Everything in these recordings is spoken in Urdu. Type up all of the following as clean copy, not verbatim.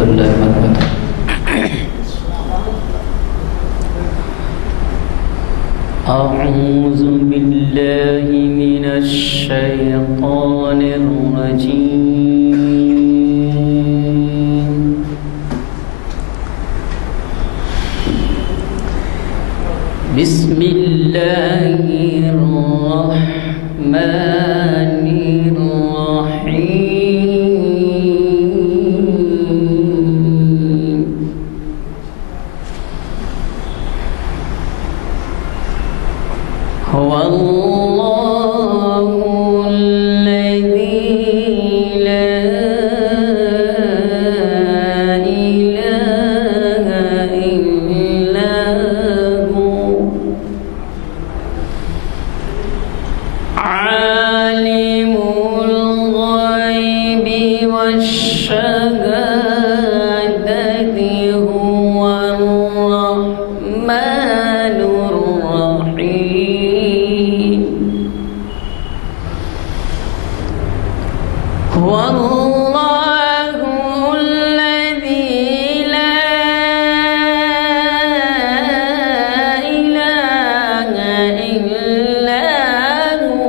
اللہ وبرکاتہ۔ اعوذ باللہ من الشیطان الرجیم، بسم اللہ الرحمن الرحیم، هو الله الذي لا إله إلا هو، عالم الغيب والشهادة، هو الرحمن الرحيم، هو الله الذي لا إله إلا هو،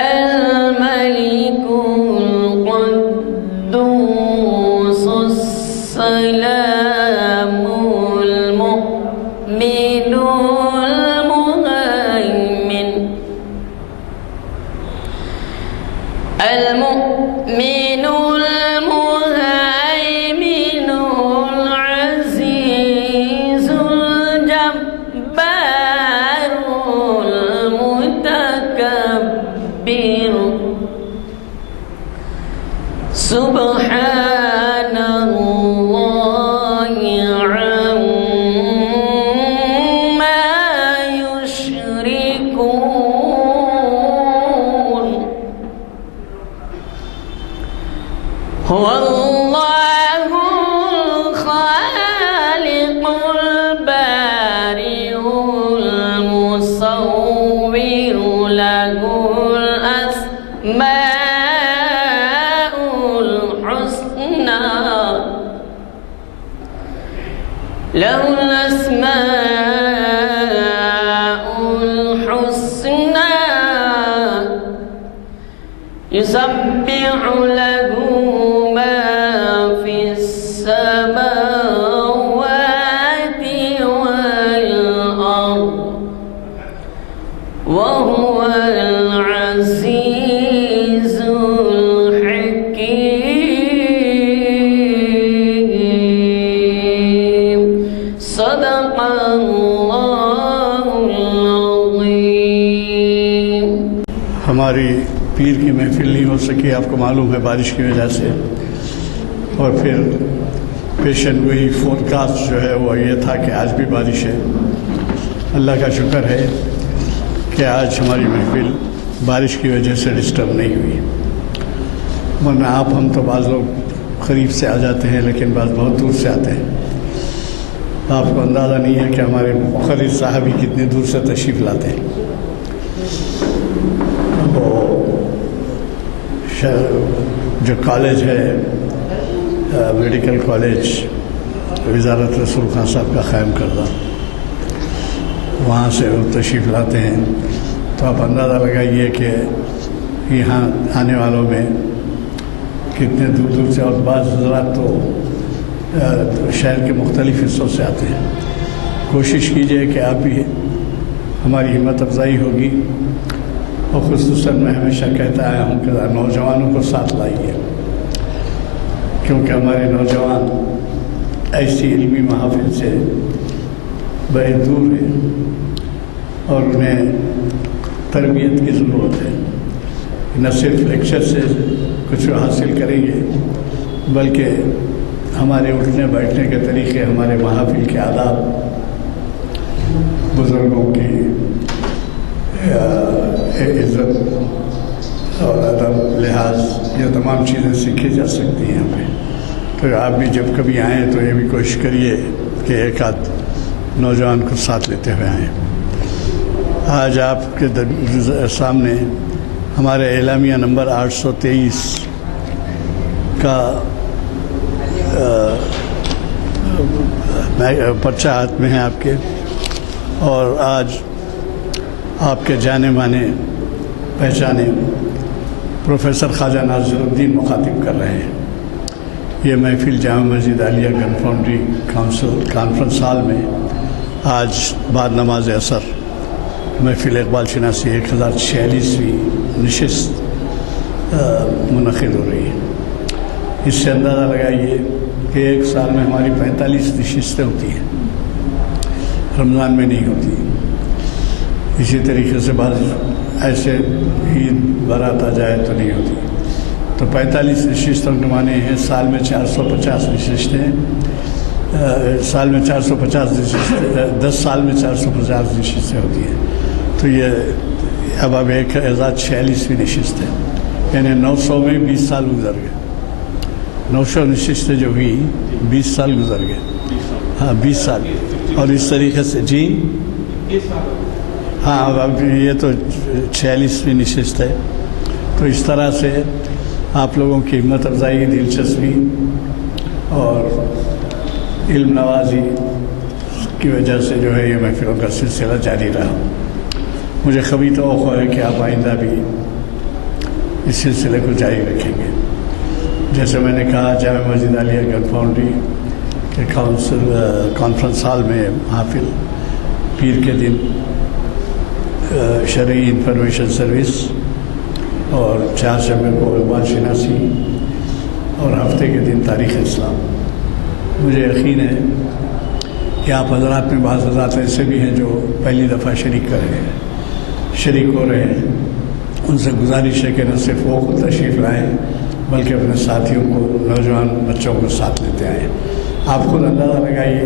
الملك القدوس السلام المؤمن المهيمن العزيز الجبار المتكبر، سبحان الله عما يشركون، هو الله الخالق البارئ المصور، له الأسماء الحسنى، له الأسماء الحسنى، يسبح له ما في السماوات والأرض، وهو العزيز الحكيم، صدق اللہ العظیم۔ ہماری پیر کی محفل نہیں ہو سکی، آپ کو معلوم ہے بارش کی وجہ سے، اور پھر پیشن گوئی فورکاسٹ جو ہے وہ یہ تھا کہ آج بھی بارش ہے۔ اللہ کا شکر ہے کہ آج ہماری محفل بارش کی وجہ سے ڈسٹرب نہیں ہوئی، ورنہ ہم تو بعض لوگ قریب سے آ جاتے ہیں لیکن بعض بہت دور سے آتے ہیں۔ آپ کو اندازہ نہیں ہے کہ ہمارے مخرج صاحب ہی کتنے دور سے تشریف لاتے ہیں۔ جو کالج ہے میڈیکل کالج وزارت رسول خان صاحب کا قائم کردہ، وہاں سے وہ تشریف لاتے ہیں، تو آپ اندازہ لگائیے کہ یہاں آنے والوں میں کتنے دور دور سے، اور بعض حضرات تو شہر کے مختلف حصوں سے آتے ہیں۔ کوشش کیجئے کہ آپ بھی، ہماری ہمت افزائی ہوگی، اور خصوصاً میں ہمیشہ کہتا آیا ہوں کہ نوجوانوں کو ساتھ لائیے، کیونکہ ہمارے نوجوان ایسی علمی محافل سے بڑے دور ہیں اور انہیں تربیت کی ضرورت ہے۔ نہ صرف لیکچر سے کچھ حاصل کریں گے، بلکہ ہمارے اٹھنے بیٹھنے کے طریقے، ہمارے محافل کے آداب، بزرگوں کی عزت اور ادب لحاظ، یہ تمام چیزیں سیکھی جا سکتی ہیں ہمیں۔ تو آپ بھی جب کبھی آئیں تو یہ بھی کوشش کریے کہ ایک آدھ نوجوان کو ساتھ لیتے ہوئے آئیں۔ آج آپ کے سامنے ہمارے اعلامیہ نمبر 823 کا پرچہ ہاتھ میں ہے آپ کے، اور آج آپ کے جانے مانے پہچانے پروفیسر خواجہ ناصر الدین مخاطب کر رہے ہیں۔ یہ محفل جامع مسجد عالیہ گن فاؤنڈری کانفرنس ہال میں آج بعد نماز عصر محفل اقبال شناسی 1046ویں نشست منعقد ہو رہی ہے۔ اس سے اندازہ لگائیے کہ ایک سال میں ہماری 45 نشستیں ہوتی ہیں، رمضان میں نہیں ہوتی۔ اسی طریقے سے بعض ایسے عید بارات آ جائے تو نہیں ہوتی، تو 45 نشستوں کے معنی ہیں سال میں 450 نشستیں، سال میں 450 نشستیں، 10 سال میں 450 نشستیں ہوتی ہیں۔ تو یہ اب ایک 1046ویں نشست ہے، یعنی 900 میں 20 سال گزر گئے۔ 900 نشستیں جو ہوئی 20 سال گزر گئے، ہاں 20 سال۔ اور اس طریقے سے جی ہاں اب یہ تو 46ویں نشست ہے۔ تو اس طرح سے آپ لوگوں کی ہمت افزائی، دلچسپی اور علم نوازی کی وجہ سے جو ہے یہ محفلوں کا سلسلہ جاری رہا۔ مجھے کبھی توقع ہے کہ آپ آئندہ بھی اس سلسلے کو جاری رکھیں گے۔ جیسے میں نے کہا جامع مسجد عالیہ گن فاؤنڈری کے کانفرنس ہال میں محافل پیر کے دن شرعی انفارمیشن سروس، اور 4 شنبے کو اقبال شناسی، اور ہفتے کے دن تاریخ اسلام۔ مجھے یقین ہے کہ آپ حضرات میں بعض حضرات ایسے بھی ہیں جو پہلی دفعہ شریک ہو رہے ہیں۔ ان سے گزارش ہے کہ نہ صرف وہ خود تشریف لائیں بلکہ اپنے ساتھیوں کو، نوجوان بچوں کو ساتھ لیتے آئیں۔ آپ خود اندازہ لگائیے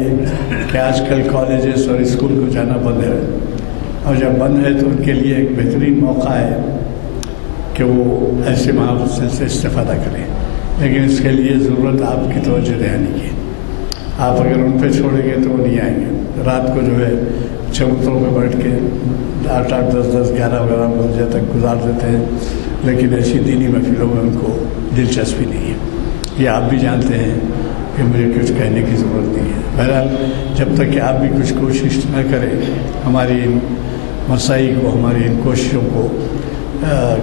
کہ آج کل کالجز اور اسکول کو جانا بند ہے، اور جب بند ہے تو ان کے لیے ایک بہترین موقع ہے کہ وہ ایسے محافل سے استفادہ کریں، لیکن اس کے لیے ضرورت آپ کی توجہ دہانی کی۔ آپ اگر ان پہ چھوڑیں گے تو وہ نہیں آئیں گے۔ رات کو جو ہے چبوتروں پہ بیٹھ کے 8-8, 10-10, 11 بجے تک گزار دیتے ہیں، لیکن ایسی دینی محفلوں میں ان کو دلچسپی نہیں ہے۔ یہ آپ بھی جانتے ہیں کہ مجھے کچھ کہنے کی ضرورت نہیں ہے۔ بہرحال جب تک کہ آپ بھی کچھ کوشش نہ کریں، ہماری ان مساعی کو، ہماری ان کوششوں کو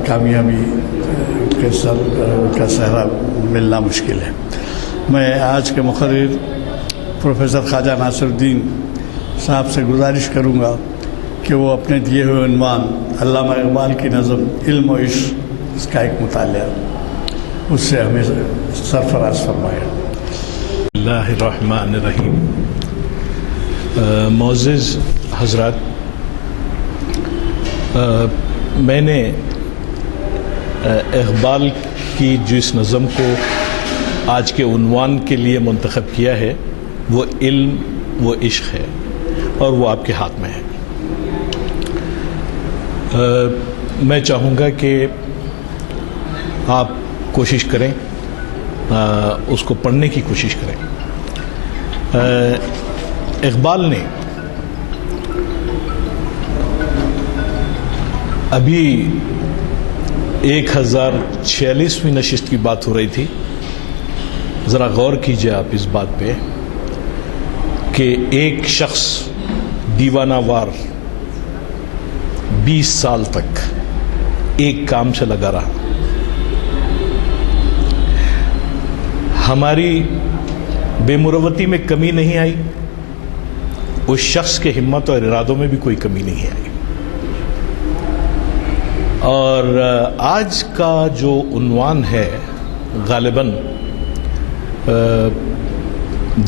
کامیابی کے سر کا صحرا ملنا مشکل ہے۔ میں آج کے مقرر پروفیسر خواجہ ناصر الدین صاحب سے گزارش کروں گا کہ وہ اپنے دیے ہوئے عنوان علامہ اقبال کی نظم علم و عشق، اس کا ایک مطالعہ اس سے ہمیں سرفراز فرمائے۔ اللہ الرحمن الرحیم۔ معزز حضرات، میں نے اقبال کی جس نظم کو آج کے عنوان کے لیے منتخب کیا ہے وہ علم و عشق ہے، اور وہ آپ کے ہاتھ میں ہے۔ میں چاہوں گا کہ آپ کوشش کریں، اس کو پڑھنے کی کوشش کریں۔ اقبال نے ابھی 1046ویں نشست کی بات ہو رہی تھی، ذرا غور کیجئے آپ اس بات پہ کہ ایک شخص دیوانہ وار 20 سال تک ایک کام سے لگا رہا۔ ہماری بے مروتی میں کمی نہیں آئی، اس شخص کے ہمت اور ارادوں میں بھی کوئی کمی نہیں آئی۔ اور آج کا جو عنوان ہے غالباً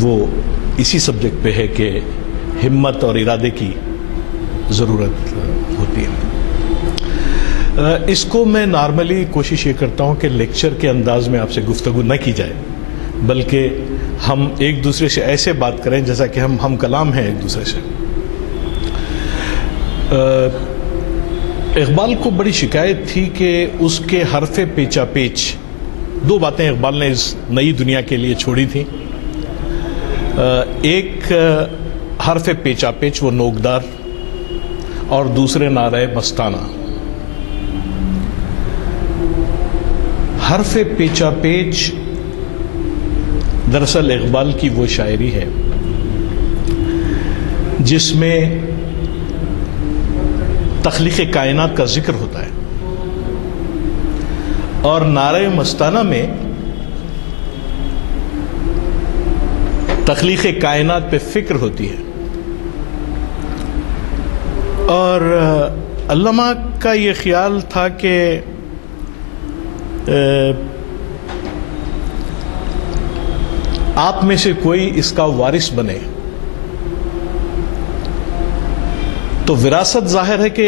وہ اسی سبجیکٹ پہ ہے کہ ہمت اور ارادے کی ضرورت ہوتی ہے۔ اس کو میں نارملی کوشش یہ کرتا ہوں کہ لیکچر کے انداز میں آپ سے گفتگو نہ کی جائے، بلکہ ہم ایک دوسرے سے ایسے بات کریں جیسا کہ ہم کلام ہیں ایک دوسرے سے۔ اقبال کو بڑی شکایت تھی کہ اس کے حرف پیچا پیچ، 2 باتیں اقبال نے اس نئی دنیا کے لیے چھوڑی تھیں۔ ایک حرف پیچا پیچ وہ نوکدار، اور دوسرے نعرہ مستانہ۔ حرف پیچا پیچ دراصل اقبال کی وہ شاعری ہے جس میں تخلیق کائنات کا ذکر ہوتا ہے اور نعرہ مستانہ میں تخلیق کائنات پہ فکر ہوتی ہے. اور علامہ کا یہ خیال تھا کہ آپ میں سے کوئی اس کا وارث بنے. تو وراثت ظاہر ہے کہ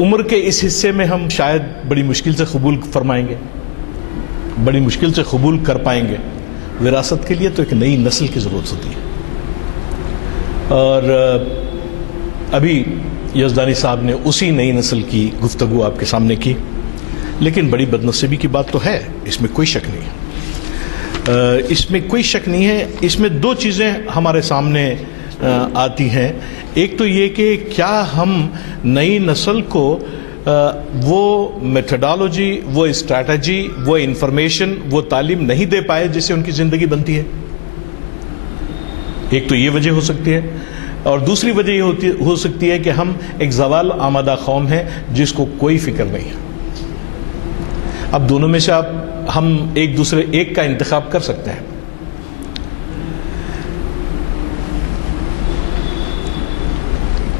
عمر کے اس حصے میں ہم شاید بڑی مشکل سے قبول فرمائیں گے, بڑی مشکل سے قبول کر پائیں گے. وراثت کے لیے تو ایک نئی نسل کی ضرورت ہوتی ہے. اور ابھی یزدانی صاحب نے اسی نئی نسل کی گفتگو آپ کے سامنے کی, لیکن بڑی بدنصیبی کی بات تو ہے, اس میں کوئی شک نہیں ہے, اس میں کوئی شک نہیں ہے. اس میں دو چیزیں ہمارے سامنے آتی ہیں. ایک تو یہ کہ کیا ہم نئی نسل کو وہ میتھڈالوجی, وہ اسٹریٹجی, وہ انفارمیشن, وہ تعلیم نہیں دے پائے جس سے ان کی زندگی بنتی ہے. ایک تو یہ وجہ ہو سکتی ہے, اور دوسری وجہ یہ ہو سکتی ہے کہ ہم ایک زوال آمادہ قوم ہیں جس کو کوئی فکر نہیں ہے. اب دونوں میں سے ہم ایک کا انتخاب کر سکتے ہیں.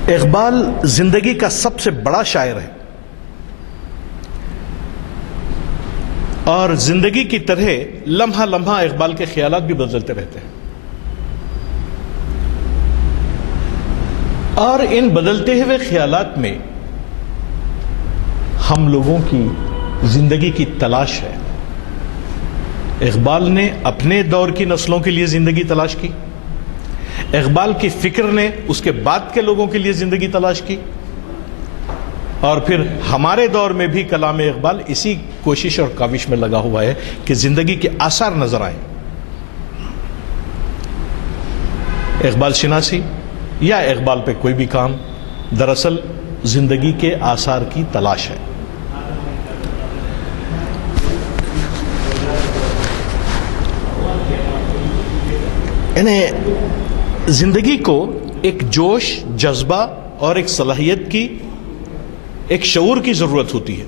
اقبال زندگی کا سب سے بڑا شاعر ہے, اور زندگی کی طرح لمحہ لمحہ اقبال کے خیالات بھی بدلتے رہتے ہیں. اور ان بدلتے ہوئے خیالات میں ہم لوگوں کی زندگی کی تلاش ہے. اقبال نے اپنے دور کی نسلوں کے لیے زندگی تلاش کی, اقبال کی فکر نے اس کے بعد کے لوگوں کے لیے زندگی تلاش کی, اور پھر ہمارے دور میں بھی کلام اقبال اسی کوشش اور کاوش میں لگا ہوا ہے کہ زندگی کے آثار نظر آئیں. اقبال شناسی یا اقبال پہ کوئی بھی کام دراصل زندگی کے آثار کی تلاش ہے. یعنی زندگی کو ایک جوش, جذبہ اور ایک صلاحیت کی, ایک شعور کی ضرورت ہوتی ہے,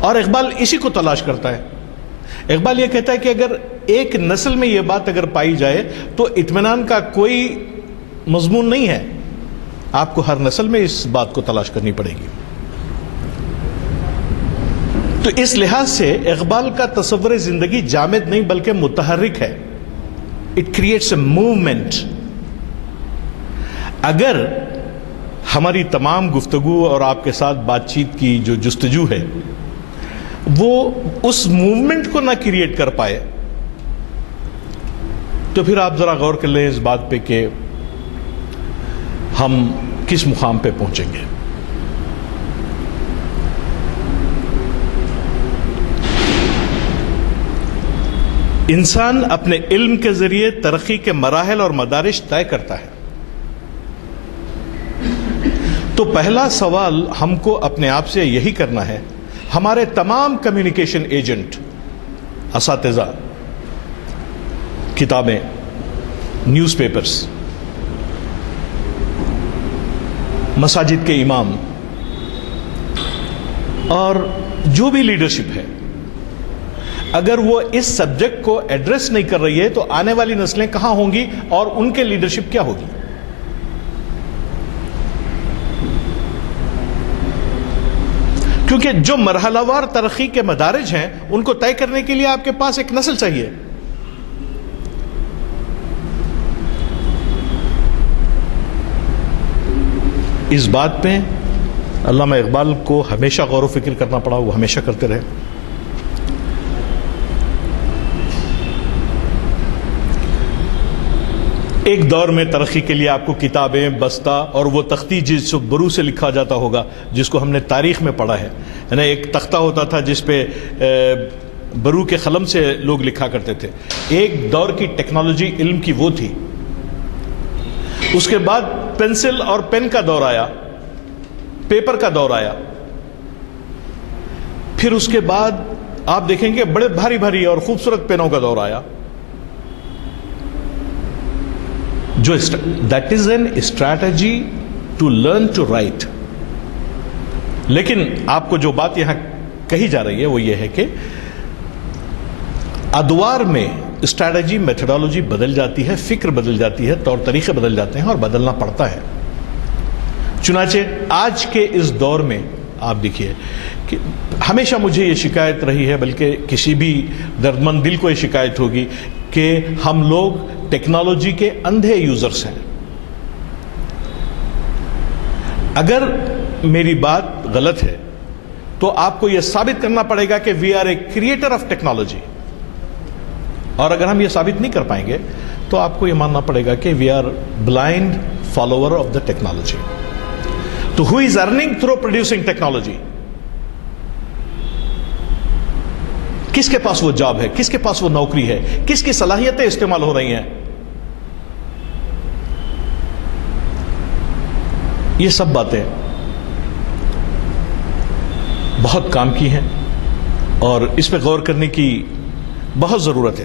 اور اقبال اسی کو تلاش کرتا ہے. اقبال یہ کہتا ہے کہ اگر ایک نسل میں یہ بات اگر پائی جائے تو اطمینان کا کوئی مضمون نہیں ہے, آپ کو ہر نسل میں اس بات کو تلاش کرنی پڑے گی. تو اس لحاظ سے اقبال کا تصور زندگی جامد نہیں بلکہ متحرک ہے. It creates a movement. اگر ہماری تمام گفتگو اور آپ کے ساتھ بات چیت کی جو جستجو ہے وہ اس موومنٹ کو نہ کریٹ کر پائے تو پھر آپ ذرا غور کر لیں اس بات پہ کہ ہم کس مقام پہ پہنچیں گے. انسان اپنے علم کے ذریعے ترقی کے مراحل اور مدارج طے کرتا ہے. تو پہلا سوال ہم کو اپنے آپ سے یہی کرنا ہے, ہمارے تمام کمیونیکیشن ایجنٹ, اساتذہ, کتابیں, نیوز پیپرز, مساجد کے امام اور جو بھی لیڈرشپ ہے, اگر وہ اس سبجیکٹ کو ایڈریس نہیں کر رہی ہے تو آنے والی نسلیں کہاں ہوں گی اور ان کے لیڈرشپ کیا ہوگی. کیونکہ جو مرحلہ وار ترقی کے مدارج ہیں ان کو طے کرنے کے لیے آپ کے پاس ایک نسل چاہیے. اس بات پہ علامہ اقبال کو ہمیشہ غور و فکر کرنا پڑا, وہ ہمیشہ کرتے رہے. ایک دور میں ترقی کے لیے آپ کو کتابیں, بستہ اور وہ تختی جس برو سے لکھا جاتا ہوگا جس کو ہم نے تاریخ میں پڑھا ہے, یعنی ایک تختہ ہوتا تھا جس پہ برو کے قلم سے لوگ لکھا کرتے تھے. ایک دور کی ٹیکنالوجی علم کی وہ تھی. اس کے بعد پینسل اور پین کا دور آیا, پیپر کا دور آیا, پھر اس کے بعد آپ دیکھیں گے بڑے بھاری بھاری اور خوبصورت پینوں کا دور آیا. جو that is an strategy to learn to write. لیکن آپ کو جو بات یہاں کہی جا رہی ہے وہ یہ ہے کہ ادوار میں اسٹریٹجی میتھڈالوجی بدل جاتی ہے, فکر بدل جاتی ہے, طور طریقے بدل جاتے ہیں اور بدلنا پڑتا ہے. چنانچہ آج کے اس دور میں آپ دیکھیے کہ ہمیشہ مجھے یہ شکایت رہی ہے, بلکہ کسی بھی دردمند دل کو یہ شکایت ہوگی کہ ہم لوگ ٹیکنالوجی کے اندھے یوزرز ہیں. اگر میری بات غلط ہے تو آپ کو یہ ثابت کرنا پڑے گا کہ we are a creator of technology, اور اگر ہم یہ ثابت نہیں کر پائیں گے تو آپ کو یہ ماننا پڑے گا کہ we are blind follower of the technology. تو who is earning through producing technology? کس کے پاس وہ جاب ہے, کس کے پاس وہ نوکری ہے, کس کی صلاحیتیں استعمال ہو رہی ہیں؟ یہ سب باتیں بہت کام کی ہیں اور اس پہ غور کرنے کی بہت ضرورت ہے.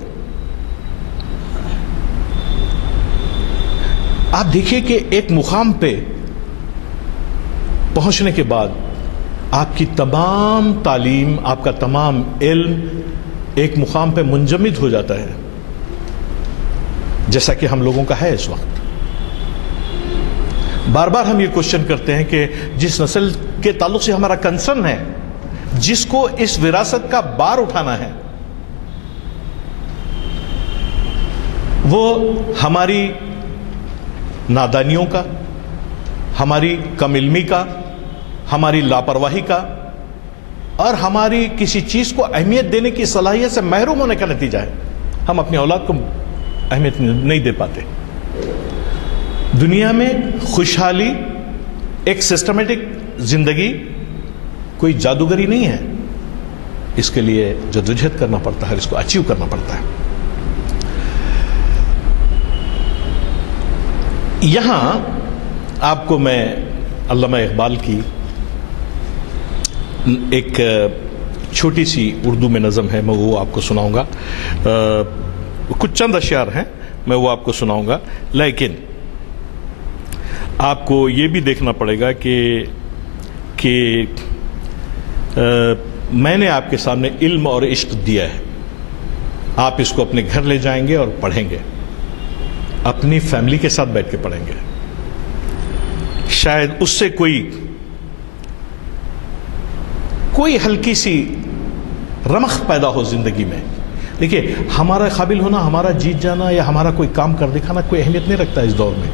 آپ دیکھیے کہ ایک مقام پہ پہنچنے کے بعد آپ کی تمام تعلیم, آپ کا تمام علم ایک مقام پہ منجمد ہو جاتا ہے, جیسا کہ ہم لوگوں کا ہے اس وقت. بار بار ہم یہ کوشچن کرتے ہیں کہ جس نسل کے تعلق سے ہمارا کنسرن ہے, جس کو اس وراثت کا بار اٹھانا ہے, وہ ہماری نادانیوں کا, ہماری کم علمی کا, ہماری لاپرواہی کا اور ہماری کسی چیز کو اہمیت دینے کی صلاحیت سے محروم ہونے کا نتیجہ ہے. ہم اپنی اولاد کو اہمیت نہیں دے پاتے. دنیا میں خوشحالی, ایک سسٹمیٹک زندگی کوئی جادوگری نہیں ہے. اس کے لیے جدوجہد کرنا پڑتا ہے, اس کو اچیو کرنا پڑتا ہے. یہاں آپ کو میں علامہ اقبال کی ایک چھوٹی سی اردو میں نظم ہے, میں وہ آپ کو سناؤں گا. کچھ چند اشعار ہیں, میں وہ آپ کو سناؤں گا. لیکن آپ کو یہ بھی دیکھنا پڑے گا کہ میں نے آپ کے سامنے علم اور عشق دیا ہے. آپ اس کو اپنے گھر لے جائیں گے اور پڑھیں گے, اپنی فیملی کے ساتھ بیٹھ کے پڑھیں گے. شاید اس سے کوئی ہلکی سی رمق پیدا ہو زندگی میں. دیکھیے, ہمارا قابل ہونا, ہمارا جیت جانا یا ہمارا کوئی کام کر دکھانا کوئی اہمیت نہیں رکھتا اس دور میں,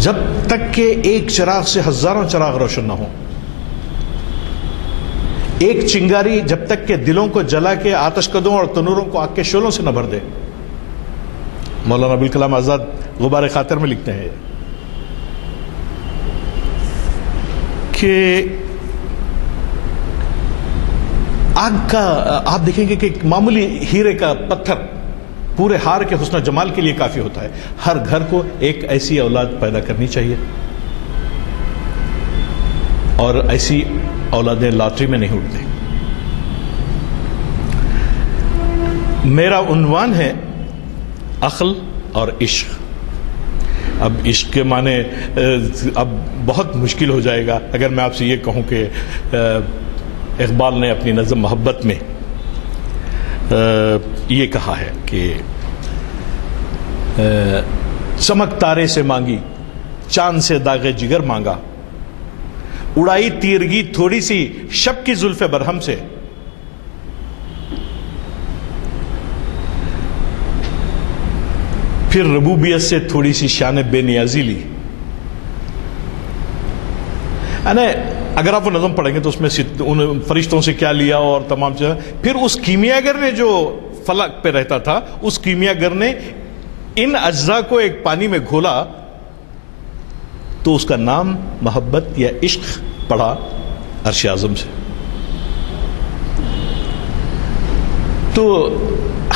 جب تک کہ ایک چراغ سے ہزاروں چراغ روشن نہ ہو. ایک چنگاری جب تک کہ دلوں کو جلا کے آتش کدوں اور تنوروں کو آگ کے شعلوں سے نہ بھر دے. مولانا ابوالکلام آزاد غبار خاطر میں لکھتے ہیں کہ آگ کا, آپ دیکھیں گے کہ ایک معمولی ہیرے کا پتھر پورے ہار کے حسن و جمال کے لیے کافی ہوتا ہے. ہر گھر کو ایک ایسی اولاد پیدا کرنی چاہیے, اور ایسی اولادیں لاٹری میں نہیں اٹھتی. میرا عنوان ہے عقل اور عشق. اب عشق کے معنی اب بہت مشکل ہو جائے گا اگر میں آپ سے یہ کہوں کہ اقبال نے اپنی نظم محبت میں یہ کہا ہے کہ چمک تارے سے مانگی, چاند سے داغ جگر مانگا, اڑائی تیرگی تھوڑی سی شب کی زلف برہم سے, پھر ربوبیت سے تھوڑی سی شان بے نیازی لی. یعنی اگر آپ وہ نظم پڑھیں گے تو اس میں ان فرشتوں سے کیا لیا اور تمام چیزیں. پھر اس کیمیاگر نے جو فلک پہ رہتا تھا, اس کیمیاگر نے ان اجزاء کو ایک پانی میں گھولا تو اس کا نام محبت یا عشق پڑا عرش اعظم سے. تو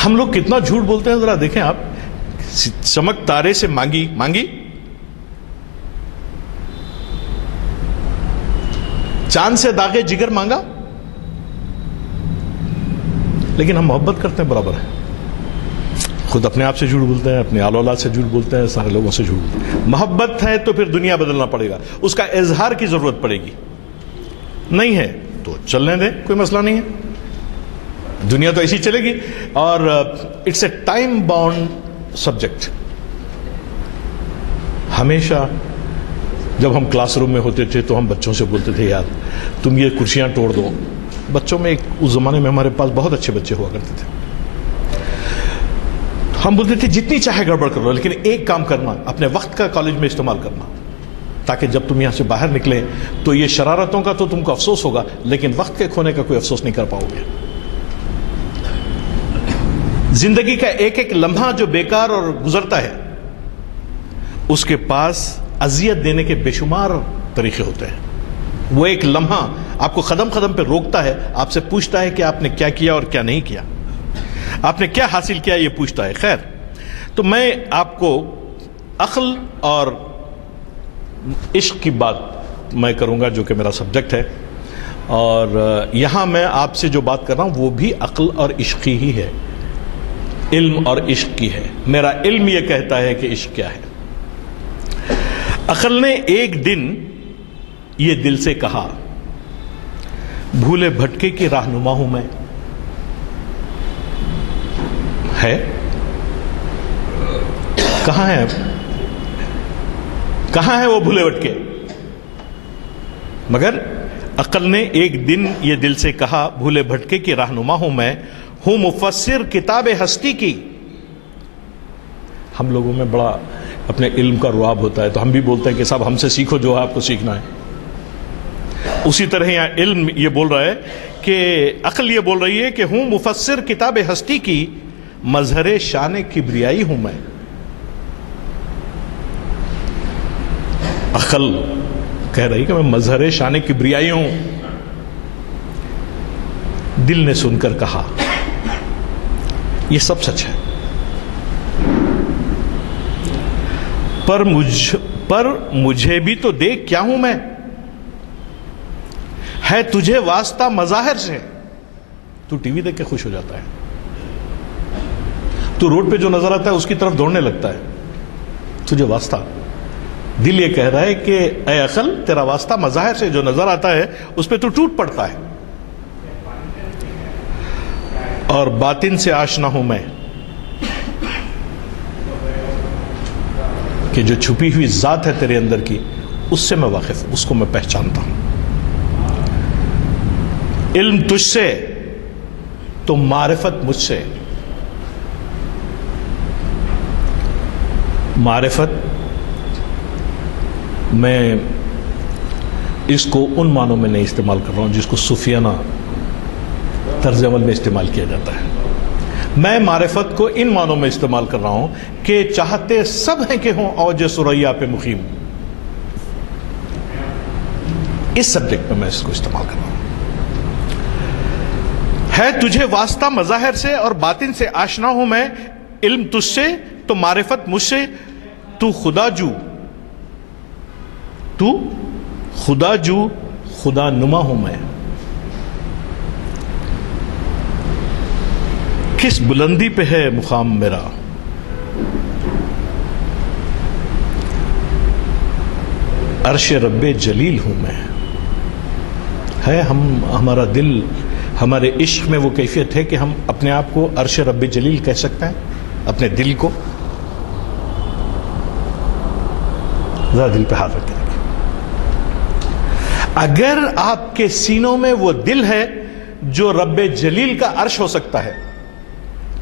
ہم لوگ کتنا جھوٹ بولتے ہیں ذرا دیکھیں آپ. چمک تارے سے مانگی, چاند سے داغے جگر مانگا, لیکن ہم محبت کرتے ہیں برابر ہے. خود اپنے آپ سے جھوٹ بولتے ہیں, اپنے آل اولاد سے جھوٹ بولتے ہیں, سارے لوگوں سے جھوٹ بولتے ہیں. محبت ہے تو پھر دنیا بدلنا پڑے گا, اس کا اظہار کی ضرورت پڑے گی. نہیں ہے تو چلنے دیں, کوئی مسئلہ نہیں ہے, دنیا تو ایسی چلے گی. اور it's a time bound subject. ہمیشہ جب ہم کلاس روم میں ہوتے تھے تو ہم بچوں سے بولتے تھے, یار تم یہ کرسیاں توڑ دو. بچوں میں اس زمانے میں ہمارے پاس بہت اچھے بچے ہوا کرتے تھے. ہم بولتے تھے جتنی چاہے گڑبڑ کر لو, لیکن ایک کام کرنا, اپنے وقت کا کالج میں استعمال کرنا, تاکہ جب تم یہاں سے باہر نکلے تو یہ شرارتوں کا تو تم کو افسوس ہوگا, لیکن وقت کے کھونے کا کوئی افسوس نہیں کر پاؤ گے. زندگی کا ایک ایک لمحہ جو بیکار اور گزرتا ہے, اس کے پاس اذیت دینے کے بے شمار طریقے ہوتے ہیں. وہ ایک لمحہ آپ کو قدم قدم پہ روکتا ہے, آپ سے پوچھتا ہے کہ آپ نے کیا کیا اور کیا نہیں کیا, آپ نے کیا حاصل کیا, یہ پوچھتا ہے. خیر, تو میں آپ کو عقل اور عشق کی بات میں کروں گا, جو کہ میرا سبجیکٹ ہے. اور یہاں میں آپ سے جو بات کر رہا ہوں وہ بھی عقل اور عشق ہی ہے, علم اور عشق کی ہے. میرا علم یہ کہتا ہے کہ عشق کیا ہے. عقل نے ایک دن یہ دل سے کہا, بھولے بھٹکے کی رہنما ہوں میں. ہے کہاں ہے, کہاں ہے وہ بھولے بھٹکے؟ مگر عقل نے ایک دن یہ دل سے کہا, بھولے بھٹکے کی رہنما ہوں میں, ہوں مفسر کتاب ہستی کی. ہم لوگوں میں بڑا اپنے علم کا رعب ہوتا ہے, تو ہم بھی بولتے ہیں کہ صاحب ہم سے سیکھو جو ہے آپ کو سیکھنا ہے. اسی طرح یہاں علم یہ بول رہا ہے کہ عقل یہ بول رہی ہے کہ ہوں مفسر کتاب ہستی کی, مظہر شان کبریائی ہوں میں. عقل کہہ رہی کہ میں مظہر شان کبریائی ہوں. دل نے سن کر کہا, یہ سب سچ ہے, پر مجھے بھی تو دیکھ کیا ہوں میں, ہے تجھے واسطہ مظاہر سے. تو ٹی وی دیکھ کے خوش ہو جاتا ہے, تو روڈ پہ جو نظر آتا ہے اس کی طرف دوڑنے لگتا ہے, تجھے واسطہ. دل یہ کہہ رہا ہے کہ اے عقل, تیرا واسطہ مظاہر سے جو نظر آتا ہے اس پہ تو ٹوٹ پڑتا ہے. اور باطن سے آشنا ہوں میں, کہ جو چھپی ہوئی ذات ہے تیرے اندر کی, اس سے میں واقف, اس کو میں پہچانتا ہوں. علم تجھ سے تو معرفت مجھ سے. معرفت میں اس کو ان معنوں میں نہیں استعمال کر رہا ہوں جس کو صوفیانہ طرز عمل میں استعمال کیا جاتا ہے. میں معرفت کو ان معنوں میں استعمال کر رہا ہوں کہ چاہتے سب ہیں کہ ہوں اوج سریا پہ مقیم. اس سبجیکٹ میں اس کو استعمال کر رہا ہوں. ہے تجھے واسطہ مظاہر سے اور باطن سے آشنا ہوں میں, علم تجھ سے تو معرفت مجھ سے. تو خدا جو, تو خدا جو خدا نما ہوں میں. کس بلندی پہ ہے مقام میرا, عرش رب جلیل ہوں میں. ہے ہمارا دل, ہمارے عشق میں وہ کیفیت ہے کہ ہم اپنے آپ کو عرش رب جلیل کہہ سکتے ہیں, اپنے دل کو. ذرا دل پہ ہاتھ رکھ کے دیکھیں. اگر آپ کے سینوں میں وہ دل ہے جو رب جلیل کا عرش ہو سکتا ہے,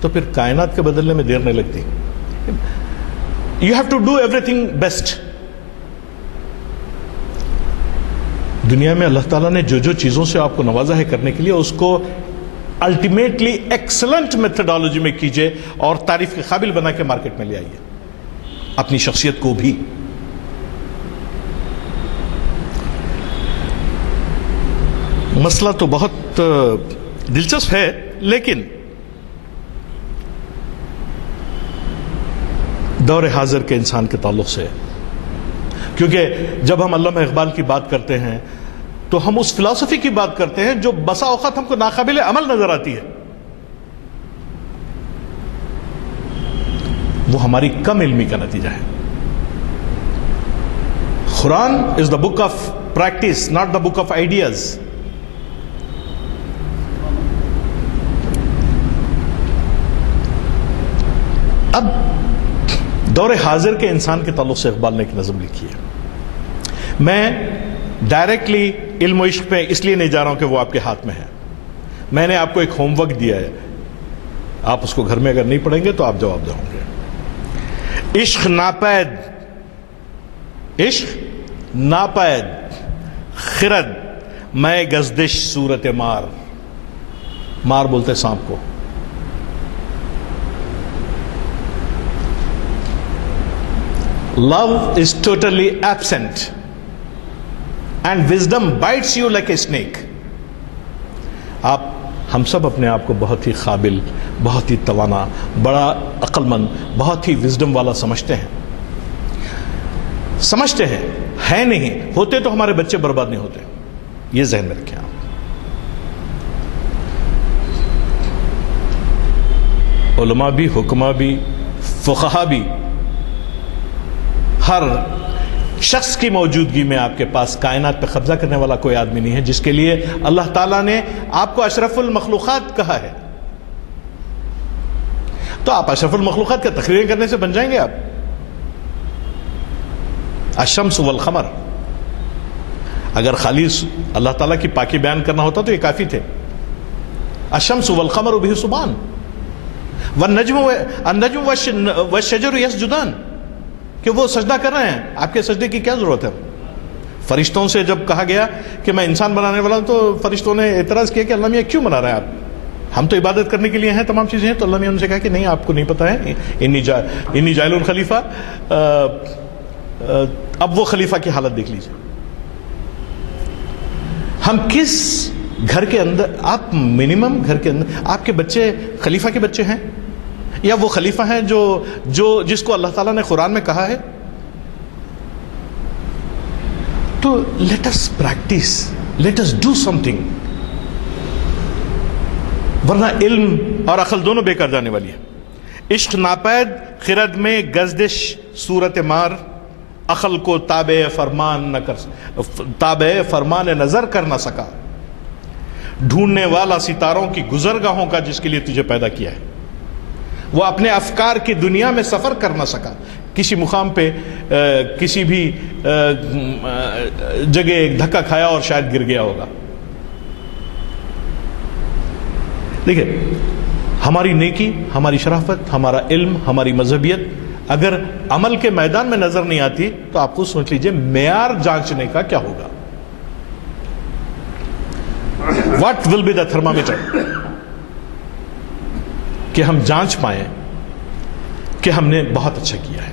تو پھر کائنات کے بدلنے میں دیر نہیں لگتی. You have to do everything best. دنیا میں اللہ تعالیٰ نے جو جو چیزوں سے آپ کو نوازا ہے کرنے کے لیے, اس کو الٹیمیٹلی ایکسلنٹ میتھڈالوجی میں کیجئے اور تعریف کے قابل بنا کے مارکیٹ میں لے آئیے اپنی شخصیت کو بھی. مسئلہ تو بہت دلچسپ ہے, لیکن دور حاضر کے انسان کے تعلق سے, کیونکہ جب ہم علامہ اقبال کی بات کرتے ہیں تو ہم اس فلسفی کی بات کرتے ہیں جو بسا اوقات ہم کو ناقابل عمل نظر آتی ہے. وہ ہماری کم علمی کا نتیجہ ہے. Quran is the book of practice, not the book of ideas. اب دور حاضر کے انسان کے تعلق سے اقبال نے ایک نظم لکھی ہے. میں ڈائریکٹلی علم و عشق پہ اس لیے نہیں جا رہا ہوں کہ وہ آپ کے ہاتھ میں ہے. میں نے آپ کو ایک ہوم ورک دیا ہے, آپ اس کو گھر میں اگر نہیں پڑھیں گے تو آپ جواب دیں گے. عشق ناپید, عشق ناپید خرد میں گزدش صورت مار. مار بولتے سانپ کو. Love is totally absent and wisdom bites you like a snake. ہم سب اپنے آپ کو بہت ہی قابل, بہت ہی توانا, بڑا عقل مند, بہت ہی وزڈم والا سمجھتے ہیں. ہے نہیں ہوتے تو ہمارے بچے برباد نہیں ہوتے. یہ ذہن میں رکھیں آپ. علماء بھی, حکماء بھی, فقہا بھی, ہر شخص کی موجودگی میں آپ کے پاس کائنات پہ قبضہ کرنے والا کوئی آدمی نہیں ہے جس کے لیے اللہ تعالیٰ نے آپ کو اشرف المخلوقات کہا ہے. تو آپ اشرف المخلوقات کا تقریریں کرنے سے بن جائیں گے آپ. الشمس والقمر, اگر خالی اللہ تعالیٰ کی پاکی بیان کرنا ہوتا تو یہ کافی تھے. الشمس والقمر به سبحان والنجم والشجر يسجدان, کہ وہ سجدہ کر رہے ہیں. آپ کے سجدے کی کیا ضرورت ہے؟ فرشتوں سے جب کہا گیا کہ میں انسان بنانے والا ہوں تو فرشتوں نے اعتراض کیا کہ اللہ میاں کیوں بنا رہے ہیں آپ؟ ہم تو عبادت کرنے کے لیے ہیں, تمام چیزیں ہیں. تو اللہ میاں ان سے کہا کہ نہیں, آپ کو نہیں پتا ہے, انی جاعل خلیفہ. اب وہ خلیفہ کی حالت دیکھ لیجیے. ہم کس گھر کے اندر, آپ منیمم گھر کے اندر آپ کے بچے خلیفہ کے بچے ہیں یا وہ خلیفہ ہیں جس کو اللہ تعالیٰ نے قرآن میں کہا ہے؟ تو let us practise, let us do something, ورنہ علم اور عقل دونوں بیکار جانے والی ہے. عشق ناپید خرد میں گزدش صورت مار, عقل کو تابع فرمان نظر کر نہ سکا. ڈھونڈنے والا ستاروں کی گزرگاہوں کا جس کے لیے تجھے پیدا کیا ہے, وہ اپنے افکار کی دنیا میں سفر کر نہ سکا. کسی مقام پہ کسی بھی جگہ ایک دھکا کھایا اور شاید گر گیا ہوگا. دیکھیں, ہماری نیکی, ہماری شرافت, ہمارا علم, ہماری مذہبیت اگر عمل کے میدان میں نظر نہیں آتی تو آپ خود سوچ لیجئے معیار جانچنے کا کیا ہوگا. What will be the thermometer? کہ ہم جانچ پائیں کہ ہم نے بہت اچھا کیا ہے.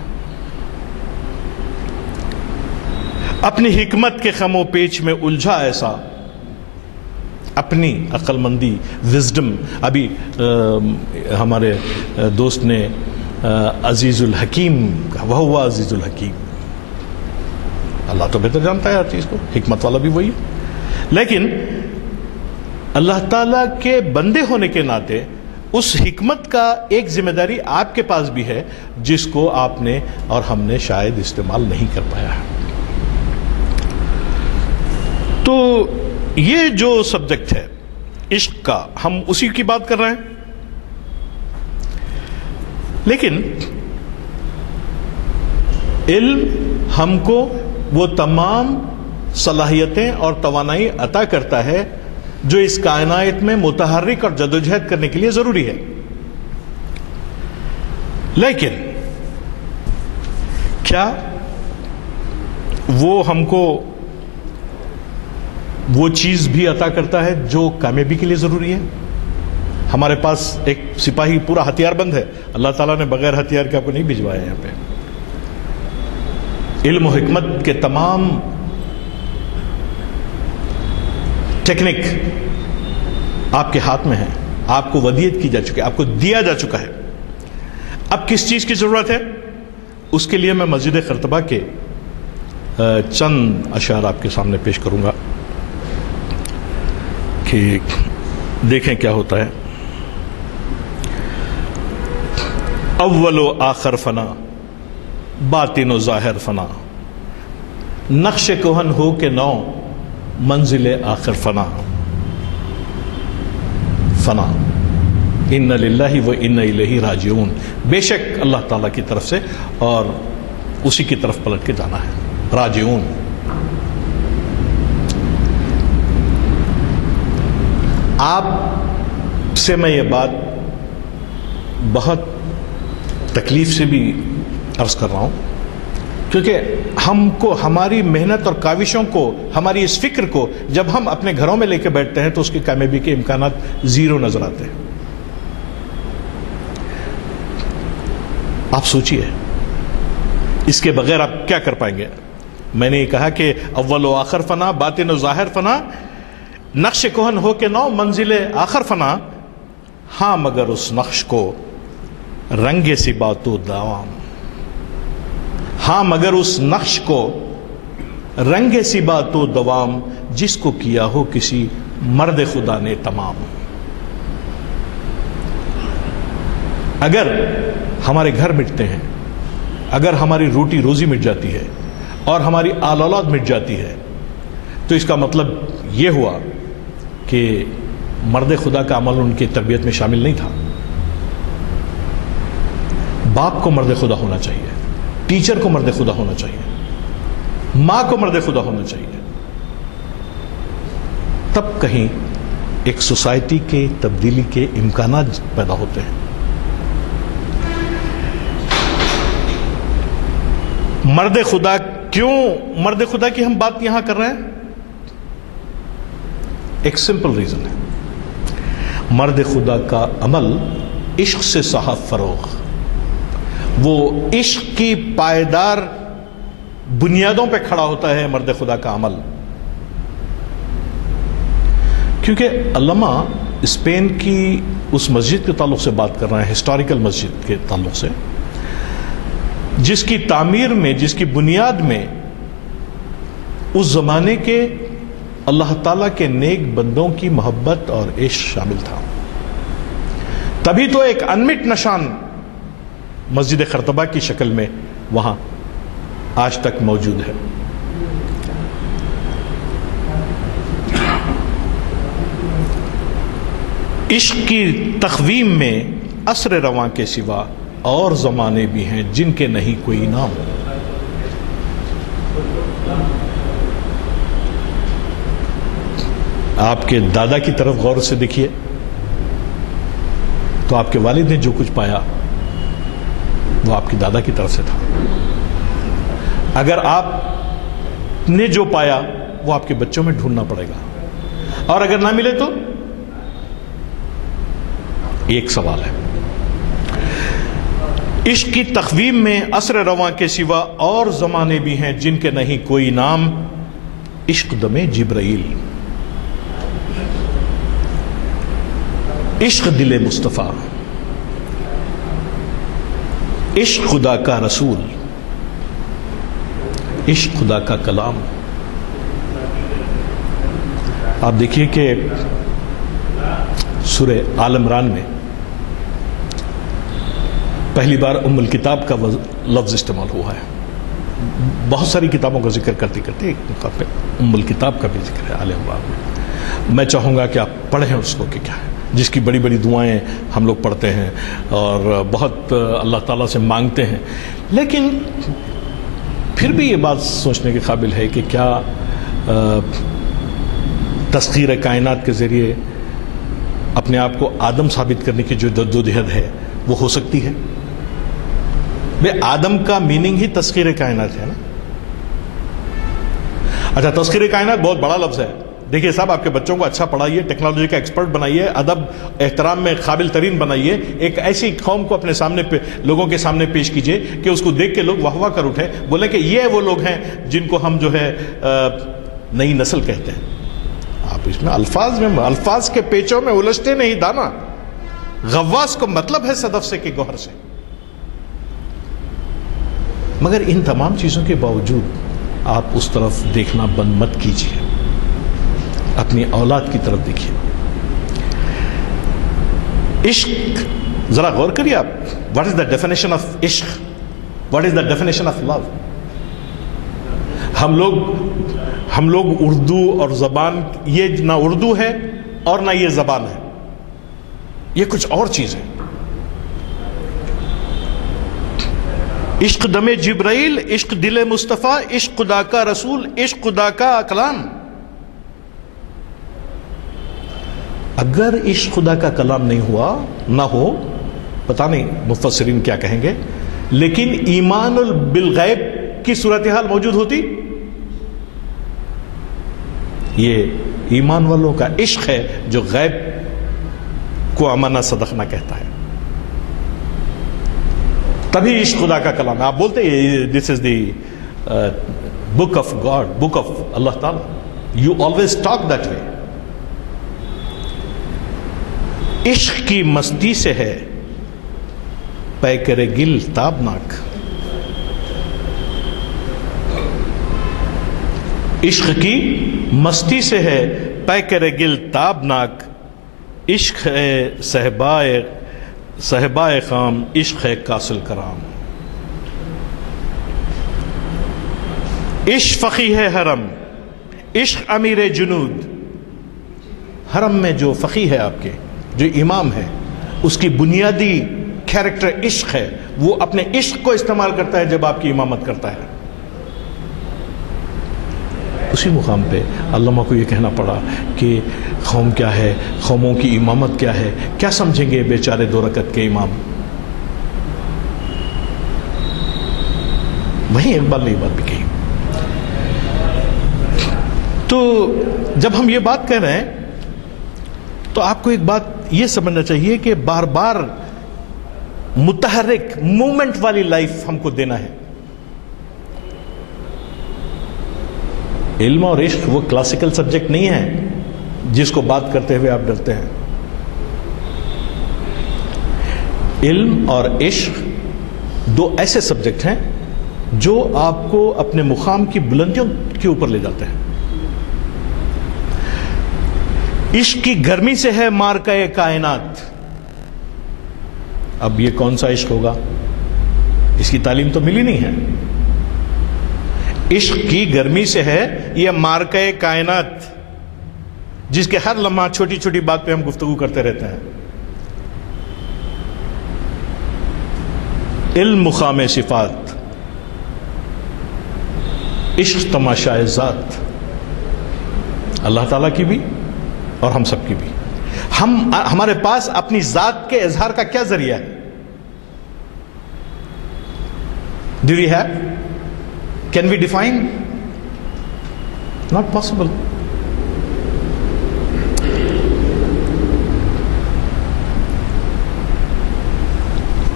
اپنی حکمت کے خم و پیچ میں الجھا ایسا, اپنی عقل مندی, وزڈم. ابھی ہمارے دوست نے عزیز الحکیم کہا, وہ عزیز الحکیم. اللہ تو بہتر جانتا ہے ہر چیز کو, حکمت والا بھی وہی ہے. لیکن اللہ تعالیٰ کے بندے ہونے کے ناطے اس حکمت کا ایک ذمہ داری آپ کے پاس بھی ہے جس کو آپ نے اور ہم نے شاید استعمال نہیں کر پایا ہے. تو یہ جو سبجیکٹ ہے عشق کا, ہم اسی کی بات کر رہے ہیں. لیکن علم ہم کو وہ تمام صلاحیتیں اور توانائی عطا کرتا ہے جو اس کائنات میں متحرک اور جدوجہد کرنے کے لیے ضروری ہے. لیکن کیا وہ ہم کو وہ چیز بھی عطا کرتا ہے جو کامیابی کے لیے ضروری ہے؟ ہمارے پاس ایک سپاہی پورا ہتھیار بند ہے, اللہ تعالیٰ نے بغیر ہتھیار کے آپ کو نہیں بھجوایا یہاں پہ. علم و حکمت کے تمام ٹیکنک آپ کے ہاتھ میں ہے, آپ کو ودیت کی جا چکی ہے, آپ کو دیا جا چکا ہے. اب کس چیز کی ضرورت ہے؟ اس کے لیے میں مسجد قرطبہ کے چند اشعار آپ کے سامنے پیش کروں گا کہ دیکھیں کیا ہوتا ہے. اول و آخر فنا، باطن و ظاہر فنا، نقش کہن ہو کہ نو، منزل آخر فنا، فنا، ان للہ و ان الیہ راجعون، بے شک اللہ تعالیٰ کی طرف سے اور اسی کی طرف پلٹ کے جانا ہے، راجعون۔ آپ سے میں یہ بات بہت تکلیف سے بھی عرض کر رہا ہوں، کیونکہ ہم کو ہماری محنت اور کاوشوں کو، ہماری اس فکر کو جب ہم اپنے گھروں میں لے کے بیٹھتے ہیں تو اس کی کامیابی کے امکانات زیرو نظر آتے ہیں۔ آپ سوچئے اس کے بغیر آپ کیا کر پائیں گے؟ میں نے یہ کہا کہ اول و آخر فنا، باطن و ظاہر فنا، نقش کہن ہو کے نو، منزل آخر فنا، ہاں مگر اس نقش کو رنگ سی بات و دوام، ہاں مگر اس نقش کو رنگ سی بات و دوام، جس کو کیا ہو کسی مرد خدا نے تمام۔ اگر ہمارے گھر مٹتے ہیں، اگر ہماری روٹی روزی مٹ جاتی ہے اور ہماری آل اولاد مٹ جاتی ہے، تو اس کا مطلب یہ ہوا کہ مرد خدا کا عمل ان کی تربیت میں شامل نہیں تھا۔ باپ کو مرد خدا ہونا چاہیے، ٹیچر کو مرد خدا ہونا چاہیے، ماں کو مرد خدا ہونا چاہیے، تب کہیں ایک سوسائٹی کے تبدیلی کے امکانات پیدا ہوتے ہیں۔ مرد خدا، کیوں مرد خدا کی ہم بات یہاں کر رہے ہیں؟ ایک سمپل ریزن ہے، مرد خدا کا عمل عشق سے صاحب فروغ، وہ عشق کی پائیدار بنیادوں پہ کھڑا ہوتا ہے مرد خدا کا عمل۔ کیونکہ علامہ اسپین کی اس مسجد کے تعلق سے بات کر رہے ہیں، ہسٹوریکل مسجد کے تعلق سے، جس کی تعمیر میں، جس کی بنیاد میں اس زمانے کے اللہ تعالیٰ کے نیک بندوں کی محبت اور عشق شامل تھا۔ تبھی تو ایک انمٹ نشان مسجد خرطبہ کی شکل میں وہاں آج تک موجود ہے۔ عشق کی تخویم میں عصر رواں کے سوا اور زمانے بھی ہیں جن کے نہیں کوئی نام۔ آپ کے دادا کی طرف غور سے دیکھیے تو آپ کے والد نے جو کچھ پایا وہ آپ کی دادا کی طرف سے تھا۔ اگر آپ نے جو پایا وہ آپ کے بچوں میں ڈھونڈنا پڑے گا، اور اگر نہ ملے تو ایک سوال ہے۔ عشق کی تخویم میں عصر رواں کے سوا اور زمانے بھی ہیں جن کے نہیں کوئی نام، عشق دم جبرائیل، عشق دل مصطفیٰ، عشق خدا کا رسول، عشق خدا کا کلام۔ آپ دیکھیے کہ سورہ آل عمران میں پہلی بار ام الکتاب کا لفظ استعمال ہوا ہے۔ بہت ساری کتابوں کا ذکر کرتے کرتے ایک موقع پہ ام الکتاب کا بھی ذکر ہے آل عمران میں۔ میں چاہوں گا کہ آپ پڑھیں اس کو کہ کیا ہے، جس کی بڑی بڑی دعائیں ہم لوگ پڑھتے ہیں اور بہت اللہ تعالیٰ سے مانگتے ہیں، لیکن پھر بھی یہ بات سوچنے کے قابل ہے کہ کیا تسخیر کائنات کے ذریعے اپنے آپ کو آدم ثابت کرنے کی جو جدوجہد ہے وہ ہو سکتی ہے؟ بے آدم کا میننگ ہی تسخیر کائنات ہے نا۔ اچھا، تسخیر کائنات بہت بڑا لفظ ہے۔ دیکھیے صاحب، آپ کے بچوں کو اچھا پڑھائیے، ٹیکنالوجی کا ایکسپرٹ بنائیے، ادب احترام میں قابل ترین بنائیے، ایک ایسی قوم کو اپنے سامنے لوگوں کے سامنے پیش کیجئے کہ اس کو دیکھ کے لوگ واہ واہ کر اٹھیں، بولیں کہ یہ وہ لوگ ہیں جن کو ہم جو ہے نئی نسل کہتے ہیں۔ آپ اس میں الفاظ کے پیچوں میں الجھتے نہیں دانا، غواص کو مطلب ہے صدف سے کہ گوہر سے۔ مگر ان تمام چیزوں کے باوجود آپ اس طرف دیکھنا بند مت کیجیے، اپنی اولاد کی طرف دیکھیے۔ عشق ذرا غور کریے آپ, what is the definition of عشق, what is the definition of love. ہم لوگ اردو اور زبان, یہ نہ اردو ہے اور نہ یہ زبان ہے, یہ کچھ اور چیز ہے. عشق دم جبرائیل, عشق دل مصطفیٰ, عشق خدا کا رسول, عشق خدا کا کلام. اگر عشق خدا کا کلام نہیں ہوا, نہ ہو, پتہ نہیں مفسرین کیا کہیں گے, لیکن ایمان بالغیب کی صورتحال موجود ہوتی. یہ ایمان والوں کا عشق ہے جو غیب کو امانہ صدقنا کہتا ہے, تبھی عشق خدا کا کلام. آپ بولتے ہیں this is the book of God, book of Allah تعالی, you always talk that way. عشق کی مستی سے ہے پیکر گل تابناک, عشق کی مستی سے ہے پیکر گل تابناک, عشق ہے صحبائے خام, عشق ہے کاسل کرام. عشق فقیہ ہے حرم, عشق امیر جنود. حرم میں جو فقیہ ہے آپ کے, جو امام ہے, اس کی بنیادی کیریکٹر عشق ہے. وہ اپنے عشق کو استعمال کرتا ہے جب آپ کی امامت کرتا ہے. اسی مقام پہ علامہ کو یہ کہنا پڑا کہ قوم کیا ہے, قوموں کی امامت کیا ہے, کیا سمجھیں گے بیچارے 2 رکعت کے امام. وہیں اقبال نے یہ بات بھی کہی. تو جب ہم یہ بات کہہ رہے ہیں تو آپ کو ایک بات یہ سمجھنا چاہیے کہ بار بار متحرک مومنٹ والی لائف ہم کو دینا ہے. علم اور عشق وہ کلاسیکل سبجیکٹ نہیں ہے جس کو بات کرتے ہوئے آپ ڈرتے ہیں. علم اور عشق 2 ایسے سبجیکٹ ہیں جو آپ کو اپنے مقام کی بلندیوں کے اوپر لے جاتے ہیں. عشق کی گرمی سے ہے مارکہ کائنات. اب یہ کون سا عشق ہوگا, اس کی تعلیم تو ملی نہیں ہے. عشق کی گرمی سے ہے یہ مارکہ کائنات, جس کے ہر لمحہ چھوٹی چھوٹی بات پہ ہم گفتگو کرتے رہتے ہیں. علم مقام صفات, عشق تماشائے ذات, اللہ تعالیٰ کی بھی اور ہم سب کی بھی. ہمارے پاس اپنی ذات کے اظہار کا کیا ذریعہ ہے؟ Do we have? Can we define? Not possible.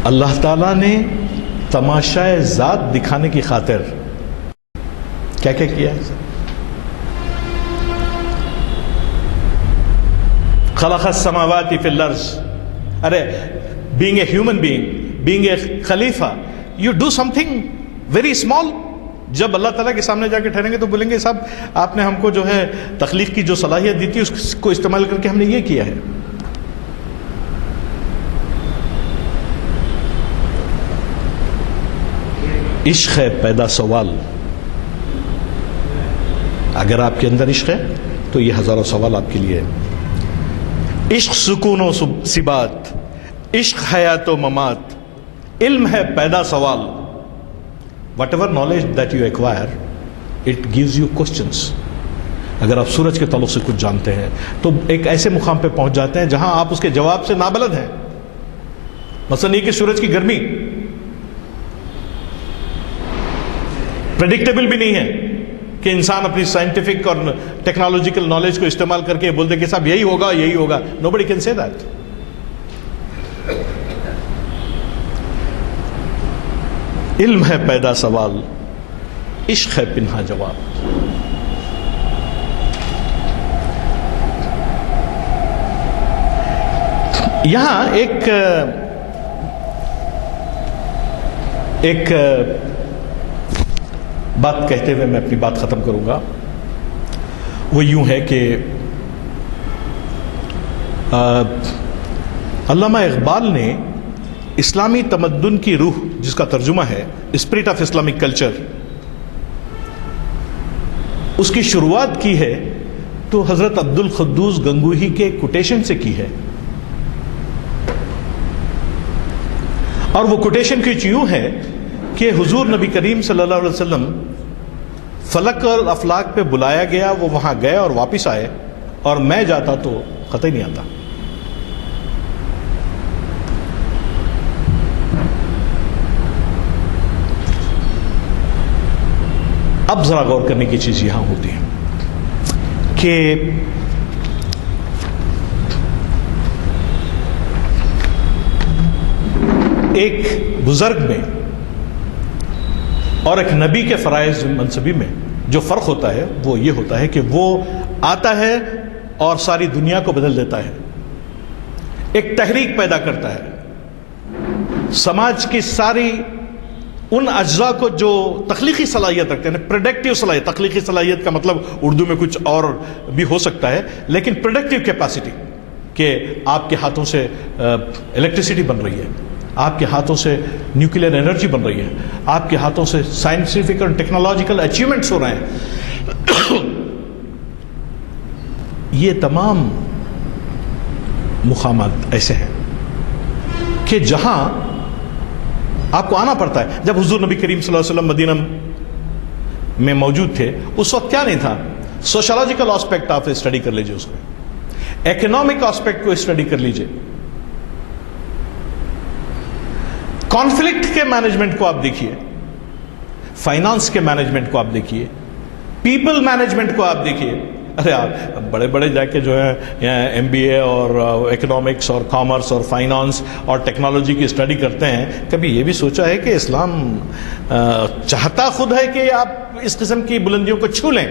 اللہ تعالیٰ نے تماشائے ذات دکھانے کی خاطر کیا کیا کیا ہے؟ خلق السماوات فی الارض. ارے being a human being, being a خلیفہ, you do something very small. جب اللہ تعالیٰ کے سامنے جا کے ٹھہریں گے تو بولیں گے صاحب آپ نے ہم کو جو ہے تخلیق کی جو صلاحیت دی تھی اس کو استعمال کر کے ہم نے یہ کیا ہے. عشق ہے پیدا سوال. اگر آپ کے اندر عشق ہے تو یہ ہزاروں سوال آپ کے لیے ہے. عشق سکون و ثبات, عشق حیات و ممات, علم ہے پیدا سوال. Whatever knowledge that you acquire, it gives you questions. اگر آپ سورج کے تعلق سے کچھ جانتے ہیں تو ایک ایسے مقام پہ پہنچ جاتے ہیں جہاں آپ اس کے جواب سے نابلد ہیں. مثلا یہ کہ سورج کی گرمی پریڈکٹیبل بھی نہیں ہے کہ انسان اپنی سائنٹیفک اور ٹیکنالوجیکل نالج کو استعمال کر کے بولتے کہ صاحب یہی ہوگا یہی ہوگا. Nobody can say that. علم ہے پیدا سوال, عشق ہے پنہا جواب. یہاں ایک بات کہتے ہوئے میں اپنی بات ختم کروں گا. وہ یوں ہے کہ علامہ اقبال نے اسلامی تمدن کی روح جس کا ترجمہ ہے اسپرٹ آف اسلامک کلچر، اس کی شروعات کی ہے تو حضرت عبد القدوس گنگوہی کے کوٹیشن سے کی ہے، اور وہ کوٹیشن کچھ یوں ہے کہ حضور نبی کریم صلی اللہ علیہ وسلم فلک اور افلاک پہ بلایا گیا، وہ وہاں گئے اور واپس آئے، اور میں جاتا تو قطعی نہیں آتا۔ اب ذرا غور کرنے کی چیز یہاں ہوتی ہے کہ ایک بزرگ میں اور ایک نبی کے فرائض منصبی میں جو فرق ہوتا ہے وہ یہ ہوتا ہے کہ وہ آتا ہے اور ساری دنیا کو بدل دیتا ہے، ایک تحریک پیدا کرتا ہے، سماج کی ساری ان اجزاء کو جو تخلیقی صلاحیت رکھتے ہیں، پروڈکٹیو صلاحیت، تخلیقی صلاحیت کا مطلب اردو میں کچھ اور بھی ہو سکتا ہے، لیکن پروڈکٹیو کیپیسٹی کہ آپ کے ہاتھوں سے الیکٹریسٹی بن رہی ہے، آپ کے ہاتھوں سے نیوکلیر انرجی بن رہی ہے، آپ کے ہاتھوں سے سائنٹیفک اور ٹیکنالوجیکل اچیومنٹس ہو رہے ہیں۔ یہ تمام مقامات ایسے ہیں کہ جہاں آپ کو آنا پڑتا ہے۔ جب حضور نبی کریم صلی اللہ علیہ وسلم مدینہ میں موجود تھے اس وقت کیا نہیں تھا؟ سوشولوجیکل آسپیکٹ آپ اسٹڈی کر لیجئے، اس کو ایکنامک آسپیکٹ کو اسٹڈی کر لیجئے، کانفلکٹ کے مینجمنٹ کو آپ دیکھیے، فائنانس کے مینجمنٹ کو آپ دیکھیے، پیپل مینجمنٹ کو آپ دیکھیے۔ ارے آپ بڑے بڑے جا کے جو ہے ایم بی اے اور اکنامکس اور کامرس اور فائنانس اور ٹیکنالوجی کی اسٹڈی کرتے ہیں، کبھی یہ بھی سوچا ہے کہ اسلام چاہتا خود ہے کہ آپ اس قسم کی بلندیوں کو چھو لیں،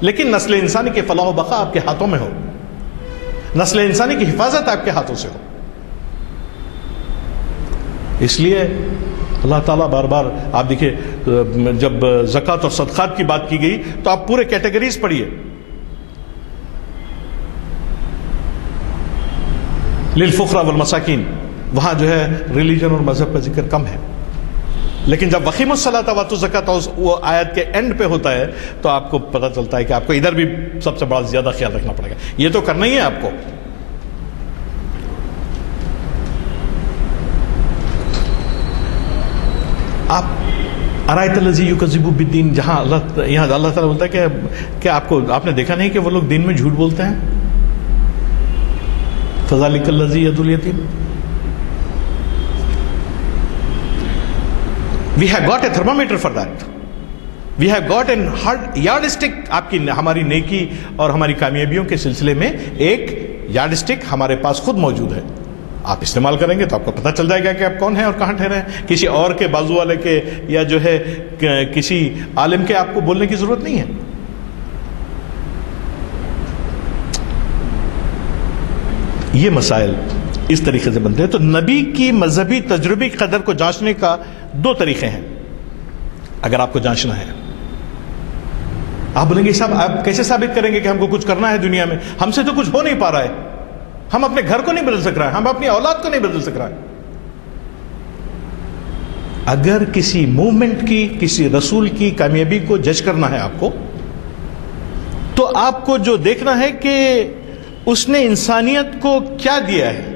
لیکن نسل انسانی کی فلاح و بقا آپ کے ہاتھوں میں ہو، نسل انسانی کی حفاظت آپ کے ہاتھوں سے ہو۔ اس لیے اللہ تعالیٰ بار بار آپ دیکھیے جب زکوٰۃ اور صدقات کی بات کی گئی تو آپ پورے کیٹیگریز پڑھیے، للفقراء والمساکین، وہاں جو ہے ریلیجن اور مذہب کا ذکر کم ہے، لیکن جب وقیموا الصلاۃ وآتوا الزکاۃ وہ آیت کے اینڈ پہ ہوتا ہے تو آپ کو پتہ چلتا ہے کہ آپ کو ادھر بھی سب سے بڑا زیادہ خیال رکھنا پڑے گا، یہ تو کرنا ہی ہے آپ کو۔ آپ ارایت الذی یکذب بالدین، جہاں یہاں اللہ تعالیٰ بولتا ہے کہ آپ نے دیکھا نہیں کہ وہ لوگ دین میں جھوٹ بولتے ہیں؟ فذلک الذی یدعو الیتیم۔ We have got a thermometer for that. We have got a hard yardstick. آپ کی ہماری نیکی اور ہماری کامیابیوں کے سلسلے میں ایک یارڈسٹک ہمارے پاس خود موجود ہے، آپ استعمال کریں گے تو آپ کو پتہ چل جائے گا کہ آپ کون ہیں اور کہاں ٹھہرے ہیں۔ کسی اور کے بازو والے کے یا جو ہے کسی عالم کے آپ کو بولنے کی ضرورت نہیں ہے۔ یہ مسائل اس طریقے سے بنتے ہیں۔ تو نبی کی مذہبی تجربی قدر کو جانچنے کا دو طریقے ہیں اگر آپ کو جانچنا ہے۔ آپ بولیں گے صاحب آپ کیسے ثابت کریں گے کہ ہم کو کچھ کرنا ہے دنیا میں؟ ہم سے تو کچھ ہو نہیں پا رہا ہے، ہم اپنے گھر کو نہیں بدل سک رہے ہیں، ہم اپنی اولاد کو نہیں بدل سک رہے ہیں۔ اگر کسی موومنٹ کی، کسی رسول کی کامیابی کو جج کرنا ہے آپ کو، تو آپ کو جو دیکھنا ہے کہ اس نے انسانیت کو کیا دیا ہے،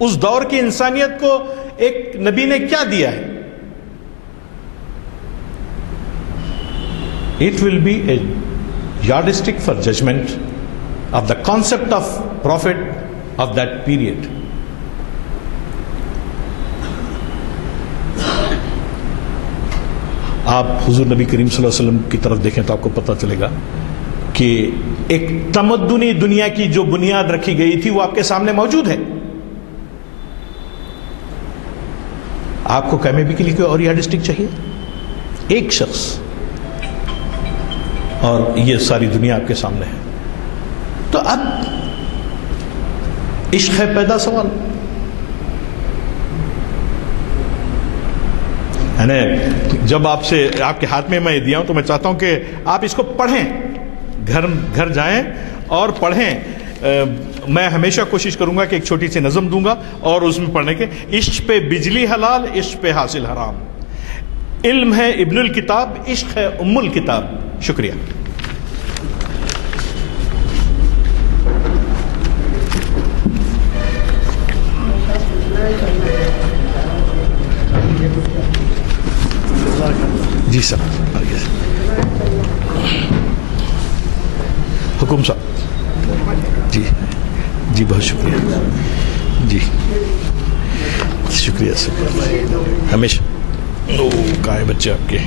اس دور کی انسانیت کو ایک نبی نے کیا دیا ہے۔ It will be a yardstick for judgment of the concept of prophet of that period. آپ حضور نبی کریم صلی اللہ علیہ وسلم کی طرف دیکھیں تو آپ کو پتہ چلے گا کہ ایک تمدنی دنیا کی جو بنیاد رکھی گئی تھی وہ آپ کے سامنے موجود ہے۔ آپ کو کامیابی کے لیے کوئی اور یارڈسٹک چاہیے؟ ایک شخص، اور یہ ساری دنیا آپ کے سامنے ہے۔ تو اب عشق ہے پیدا سوال، یعنی جب آپ کے ہاتھ میں یہ دیا ہوں تو میں چاہتا ہوں کہ آپ اس کو پڑھیں، گھر جائیں اور پڑھیں۔ میں ہمیشہ کوشش کروں گا کہ ایک چھوٹی سی نظم دوں گا اور اس میں پڑھنے کے، عشق پہ بجلی حلال، عشق پہ حاصل حرام، علم ہے ابن الکتاب، عشق ہے ام الکتاب۔ شکریہ۔ جی سر، حکم صاحب، جی جی بہت شکریہ، جی شکریہ سر، ہمیشہ کہاں ہے بچے آپ کے؟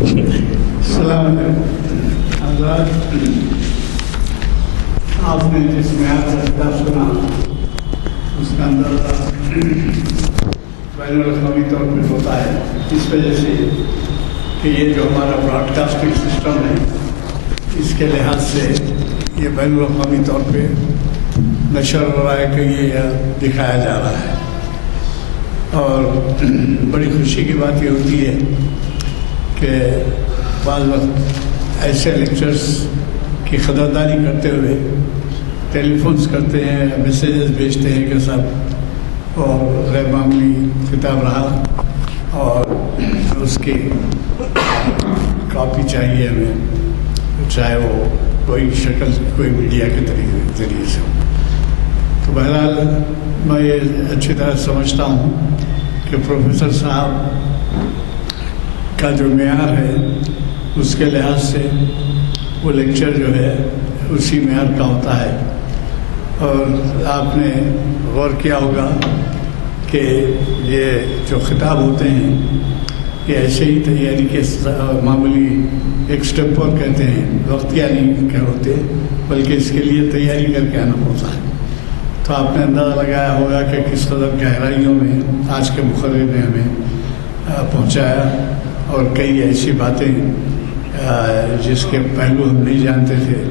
السلام علیکم حضرات، آپ نے جس معیار سے خطاب سنا اس کا اندازہ بین الاقوامی طور پہ ہوتا ہے، اس وجہ سے کہ یہ جو ہمارا براڈ کاسٹنگ سسٹم ہے اس کے لحاظ سے یہ بین الاقوامی طور پہ نشر ہو رہا ہے کہ یہ دکھایا جا رہا ہے، اور بڑی خوشی کی بات یہ ہوتی ہے کہ بعض وقت ایسے لیکچرز کی قدردانی کرتے ہوئے ٹیلی فونز کرتے ہیں، میسیجز بھیجتے ہیں کہ صاحب اور غیر معمولی خطاب رہا اور اس کی کاپی چاہیے ہمیں، چاہے وہ کوئی شکل کوئی میڈیا کے ذریعے سے ہو۔ تو بہرحال میں یہ اچھی طرح سمجھتا ہوں کہ پروفیسر صاحب کا جو معیار ہے اس کے لحاظ سے وہ لیکچر جو ہے اسی معیار کا ہوتا ہے، اور آپ نے غور کیا ہوگا کہ یہ جو خطاب ہوتے ہیں یہ ایسے ہی تیاری کے معمولی ایک سٹیپ پر کہتے ہیں، وقتیہ نہیں کہ ہوتے بلکہ اس کے لیے تیاری کر کے آنا ہوتا ہے۔ تو آپ نے اندازہ لگایا ہوگا کہ کس قدر گہرائیوں میں آج کے مقرر نے ہمیں پہنچایا، اور کئی ایسی باتیں جس کے پہلو ہم نہیں جانتے تھے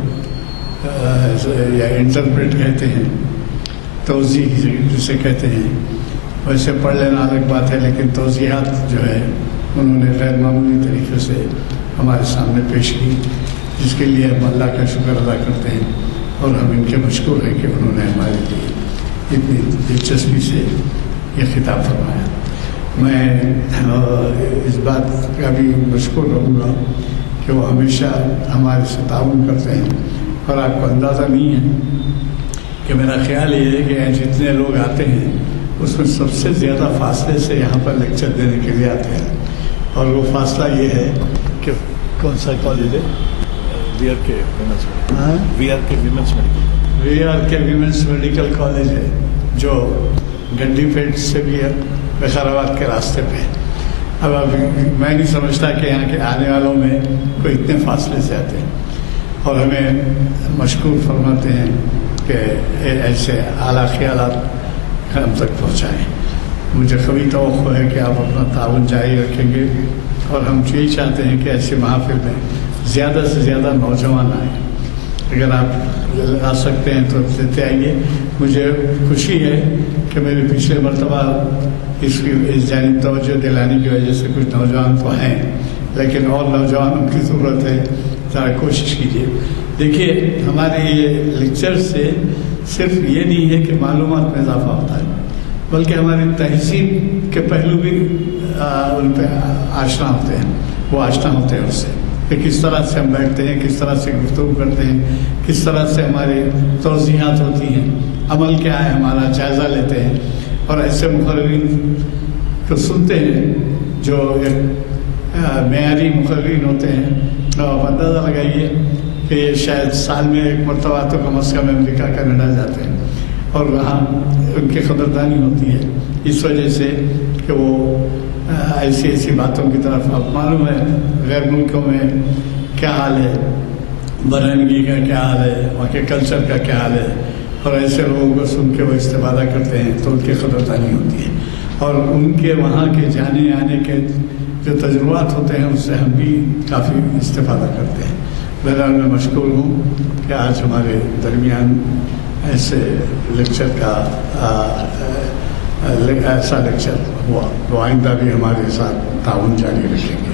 یا انٹرپریٹ کہتے ہیں، توضیح جسے کہتے ہیں، ویسے پڑھ لینا الگ بات ہے، لیکن توضیحات جو ہے انہوں نے غیر معمولی طریقے سے ہمارے سامنے پیش کی، جس کے لیے ہم اللہ کا شکر ادا کرتے ہیں، اور ہم ان کے مشکور ہیں کہ انہوں نے ہمارے لیے اتنی دلچسپی سے یہ خطاب فرمایا۔ میں اس بات کا بھی مشکور رہوں گا کہ وہ ہمیشہ ہمارے سے تعاون کرتے ہیں، اور آپ کو اندازہ نہیں ہے کہ میرا خیال یہ ہے کہ جتنے لوگ آتے ہیں اس میں سب سے زیادہ فاصلے سے یہاں پر لیکچر دینے کے لیے آتے ہیں، اور وہ فاصلہ یہ ہے کہ کون سا کالج ہے؟ وی آر کے ویمنس میڈیکل کالج ہے، جو گنڈی پیٹ سے بھی ہے، بشارآباد کے راستے پہ۔ اب میں نہیں سمجھتا کہ یہاں کے آنے والوں میں کوئی اتنے فاصلے سے آتے ہیں، اور ہمیں مشکور فرماتے ہیں کہ ایسے اعلیٰ خیالات ہم تک پہنچائیں۔ مجھے کبھی توقع ہے کہ آپ اپنا تعاون جاری رکھیں گے، اور ہم یہی چاہتے ہیں کہ ایسے محافل میں زیادہ سے زیادہ نوجوان آئیں۔ اگر آپ آ سکتے ہیں تو لیتے آئیے۔ مجھے خوشی ہے کہ میرے پچھلے مرتبہ اس جانب توجہ دلانے کی وجہ سے کچھ نوجوان تو ہیں، لیکن اور نوجوانوں کی ضرورت ہے، ذرا کوشش کیجیے۔ دیکھیے، ہمارے یہ لیکچر سے صرف یہ نہیں ہے کہ معلومات میں اضافہ ہوتا ہے، بلکہ ہماری تہذیب کے پہلو بھی ان پہ آشنا ہوتے ہیں، وہ آشنا ہوتے ہیں اس سے کہ کس طرح سے ہم بیٹھتے ہیں، کس طرح سے گفتگو کرتے ہیں، کس طرح سے ہماری توضیحات ہوتی ہیں، عمل کیا ہے ہمارا، جائزہ لیتے ہیں، اور ایسے مقررین کو سنتے ہیں جو ایک معیاری مقررین ہوتے ہیں۔ آپ اندازہ لگائیے کہ یہ شاید سال میں ایک مرتبہ تو کم از کم امریکہ کینیڈا جاتے ہیں، اور وہاں ان کی قدردانی ہوتی ہے اس وجہ سے کہ وہ ایسی ایسی باتوں کی طرف، اب معلوم ہے غیر ملکوں میں کیا حال ہے، برہنگی کا کیا حال ہے، وہاں کے کلچر کا کیا حال ہے، اور ایسے لوگوں کو سن کے وہ استفادہ کرتے ہیں تو ان کی قدردانی ہوتی ہے، اور ان کے وہاں کے جانے آنے کے جو تجربات ہوتے ہیں اس سے ہم بھی کافی استفادہ کرتے ہیں۔ بہرحال میں مشکور ہوں کہ آج ہمارے درمیان ایسے لیکچر کا ایسا لیکچر ہوا، تو آئندہ بھی ہمارے ساتھ تعاون جاری رکھیں گے۔